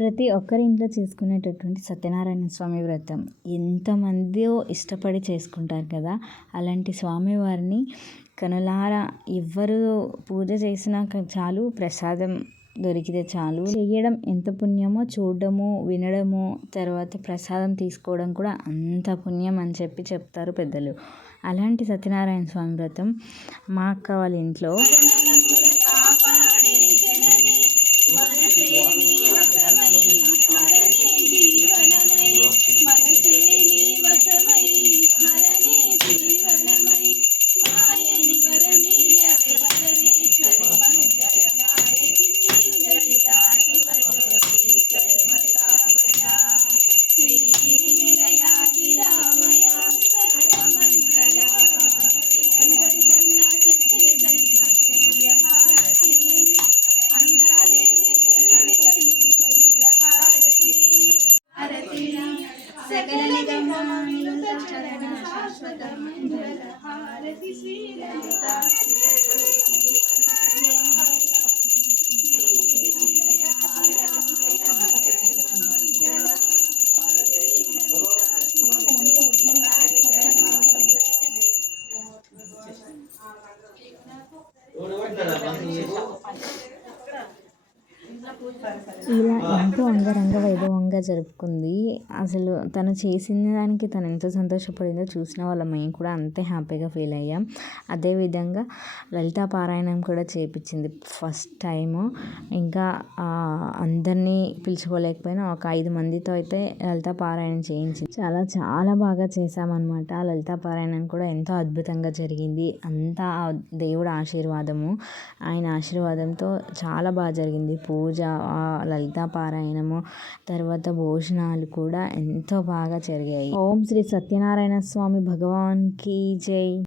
ప్రతి ఒక్కరి ఇంట్లో చేసుకునేటటువంటి సత్యనారాయణ స్వామి వ్రతం ఎంతమందో ఇష్టపడి చేసుకుంటారు కదా. అలాంటి స్వామివారిని కనులారా ఎవ్వరు పూజ చేసినా చాలు, ప్రసాదం దొరికితే చాలు, చేయడం ఎంత పుణ్యమో చూడడము, వినడము, తర్వాత ప్రసాదం తీసుకోవడం కూడా అంత పుణ్యం అని చెప్పి చెప్తారు పెద్దలు. అలాంటి సత్యనారాయణ స్వామి వ్రతం మా అక్క వాళ్ళ ఇంట్లో ఇలా ఎంతో అంగరంగ వైభవంగా జరుపుకుంది. అసలు తను చేసిన దానికి తను ఎంత సంతోషపడిందో చూసిన వాళ్ళ మేము కూడా అంతే హ్యాపీగా ఫీల్ అయ్యాం. అదేవిధంగా లలితా పారాయణం కూడా చేయించింది ఫస్ట్ టైము. ఇంకా అందరినీ పిలుచుకోలేకపోయినా ఒక 5 మందితో అయితే లలితా పారాయణం చేయించింది. చాలా బాగా చేశామన్నమాట. లలితా పారాయణం కూడా ఎంతో అద్భుతంగా జరిగింది. అంతా దేవుడు ఆశీర్వాదము, ఆయన ఆశీర్వాదంతో చాలా బాగా జరిగింది పూజ, లలితా పారాయణము, తర్వాత భోజనాలు కూడా ఎంతో బాగా జరిగాయి. ఓం శ్రీ సత్యనారాయణ స్వామి భగవాన్కి జై.